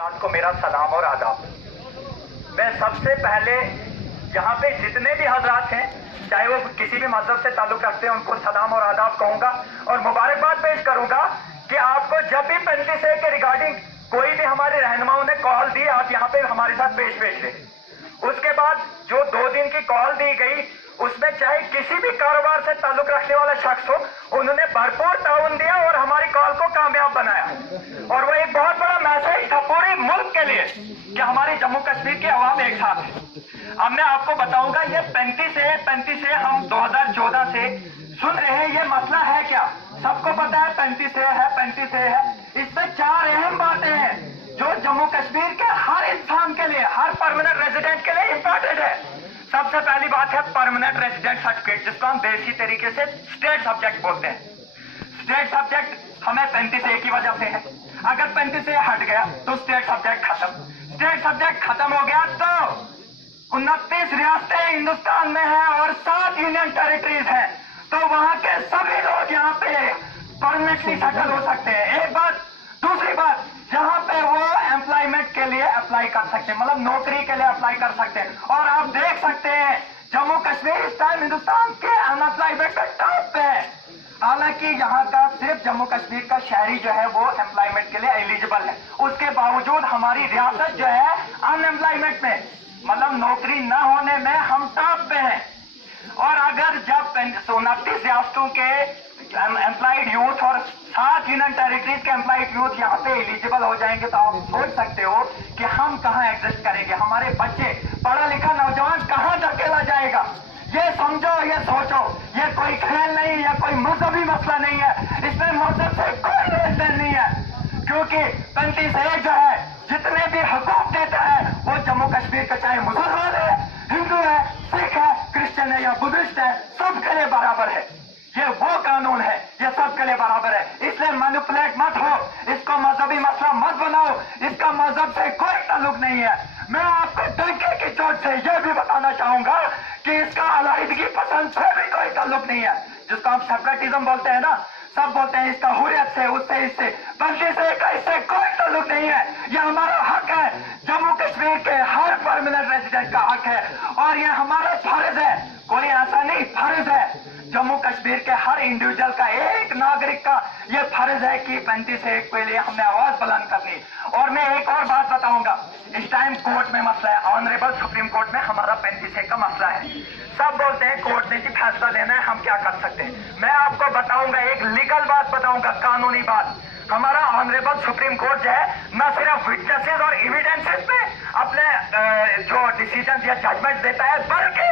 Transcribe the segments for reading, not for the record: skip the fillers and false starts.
को मेरा सलाम और आदाब। मैं सबसे पहले यहाँ पे जितने भी हजरात हैं, चाहे वो किसी भी मजहब से ताल्लुक रखते हैं, उनको सलाम और आदाब कहूँगा और मुबारकबाद पेश करूँगा कि आपको जब भी 35A के रिगार्डिंग कोई भी हमारे रहनुमाओं ने कॉल दी, आप यहाँ पे हमारे साथ पेश रहे। उसके बाद जो 2 दिन की कॉल दी गई, उसमें चाहे किसी भी कारोबार से ताल्लुक रखने वाला शख्स हो, उन्होंने भरपूर ताउन दिया और हमारी कॉल को कामयाब बनाया। और वो एक बहुत बड़ा मैसेज था पूरे मुल्क के लिए कि हमारे जम्मू कश्मीर के अवाम एक साथ है। अब मैं आपको बताऊंगा, ये 35A हम 2014 से सुन रहे हैं, ये मसला है क्या? सबको पता है 35A है। इसमें 4 अहम बातें हैं जो जम्मू कश्मीर के हर इंसान के लिए, हर परमानेंट रेजिडेंट के लिए इंपॉर्टेंट है। सबसे पहली बात है परमानेंट रेजिडेंट सर्टिफिकेट, जिसको हम देसी तरीके से स्टेट सब्जेक्ट बोलते हैं। स्टेट सब्जेक्ट हमें 35A की वजह से है। अगर 35A हट गया तो स्टेट सब्जेक्ट खत्म। स्टेट सब्जेक्ट खत्म हो गया तो 29 रियासतें हिंदुस्तान में हैं और 7 यूनियन टेरिटरीज हैं, तो वहां के सभी लोग यहाँ पे परमानेंटली सेटल हो सकते हैं। एक बात। दूसरी बात, यहाँ पे वो एम्प्लॉयमेंट के लिए अप्लाई कर सकते हैं, मतलब नौकरी के लिए अप्लाई कर सकते हैं। और आप देख सकते हैं जम्मू कश्मीर इस टाइम हिंदुस्तान के अनएम्प्लॉयमेंट के टॉप पे है। हालांकि यहाँ का सिर्फ जम्मू कश्मीर का शहरी जो है वो एम्प्लॉयमेंट के लिए एलिजिबल है, उसके बावजूद हमारी रियासत जो है अनएम्प्लॉयमेंट में, मतलब नौकरी न होने में हम टॉप पे हैं। और अगर जब 29 रियासतों के एम्प्लॉयड यूथ और 7 यूनियन टेरिटरीज के एम्प्लॉयड यूथ यहाँ पे एलिजिबल हो जाएंगे, तो आप सोच सकते हो कि हम कहाँ एग्जिस्ट करेंगे, हमारे बच्चे, पढ़ा लिखा नौजवान कहाँ धकेला जाएगा। ये समझो, ये सोचो, ये कोई खेल नहीं है, कोई मजहबी मसला नहीं है, इसमें मजहब से कोई लेन देन नहीं है, क्योंकि 35A जो है जितने भी हकूक देता है वो जम्मू कश्मीर का, चाहे मुसलमान है, हिंदू है, सिख है, क्रिश्चियन है या बुद्धिस्ट है, सबके लिए बराबर है। ये वो कानून है, ये सबके लिए बराबर है। इसलिए मैनिपुलेट मत हो, इसको मजहबी मसला मत बनाओ, इसका मजहब से कोई ताल्लुक नहीं है। मैं आपको डंके की चोट से यह भी बताना चाहूंगा कि इसका अलहदगी पसंद से भी कोई ताल्लुक नहीं है, जिसको हम सेपरेटिज्म बोलते हैं ना, सब बोलते हैं इसका हुर्रियत से, उससे, इससे, बल्कि से इससे कोई ताल्लुक नहीं है। यह हमारा हक है, जम्मू कश्मीर के हर परमानेंट रेजिडेंट का हक है और यह हमारा फर्ज है, कोई ऐसा नहीं, फर्ज है। जम्मू कश्मीर के हर इंडिविजुअल का, एक नागरिक का यह फर्ज है कि 35A के लिए हमने आवाज बुलंद करनी। और मैं एक और बात बताऊंगा, इस टाइम कोर्ट में मसला है, ऑनरेबल सुप्रीम कोर्ट में हमारा 35A का मसला है। सब बोलते हैं कोर्ट ने कि फैसला लेना है, हम क्या कर सकते हैं। मैं आपको बताऊंगा, एक लीगल बात बताऊंगा, कानूनी बात। हमारा ऑनरेबल सुप्रीम कोर्ट जो है न सिर्फ विटनेसेस और एविडेंसेस पे अपने जो डिसीजन या जजमेंट देता है, बल्कि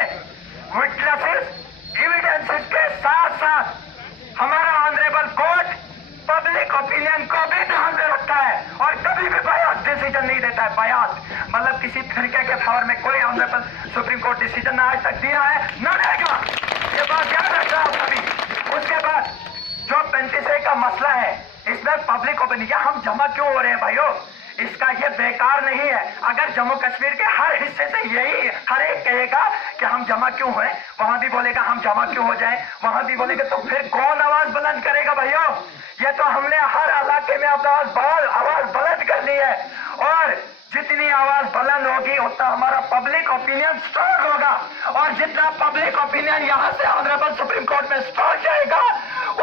विटनेसेस, एविडेंसेस के साथ साथ हमारा ऑनरेबल कोर्ट पब्लिक ओपिनियन को भी ध्यान में रखता है और कभी भी बायस डिसीजन नहीं देता है। बायस मतलब किसी फिरके के फेवर में कोई ऑनरेबल सुप्रीम कोर्ट डिसीजन ना आज तक दिया है, ना देगा। ये बात याद रखना आप सभी। उसके बाद जो 35A का मसला है, इसमें पब्लिक ओपिनियन हम जमा क्यों हो रहे हैं भाइयों, इसका ये बेकार नहीं है। अगर जम्मू कश्मीर के हर हिस्से से यही हर एक कहेगा कि हम जमा क्यों हुए, वहां भी बोलेगा हम जमा क्यों हो जाए, वहां भी बोलेगा, तो फिर कौन आवाज बुलंद करेगा भाइयों? ये तो हमने हर इलाके में अपना आवाज बुलंद करनी है और जितनी आवाज बुलंद होगी उतना हमारा पब्लिक ओपिनियन स्ट्रांग होगा और जितना पब्लिक ओपिनियन यहाँ से ऑनरेबल सुप्रीम कोर्ट में स्ट्रांग जाएगा,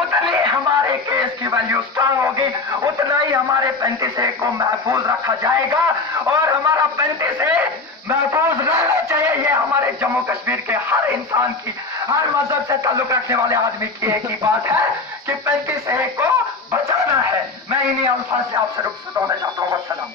उतनी हमारे केस की वैल्यू स्ट्रांग होगी, उतना ही हमारे 35A को महफूज रखा जाएगा और हमारा 35A महफूज रहना चाहिए। ये हमारे जम्मू कश्मीर के हर इंसान की, हर मजहब से ताल्लुक रखने वाले आदमी की एक ही बात है कि 35A को बचाना है। मैं इन्हीं अल्फाज से आपसे रुखसत होना चाहता हूँ। अस्सलाम।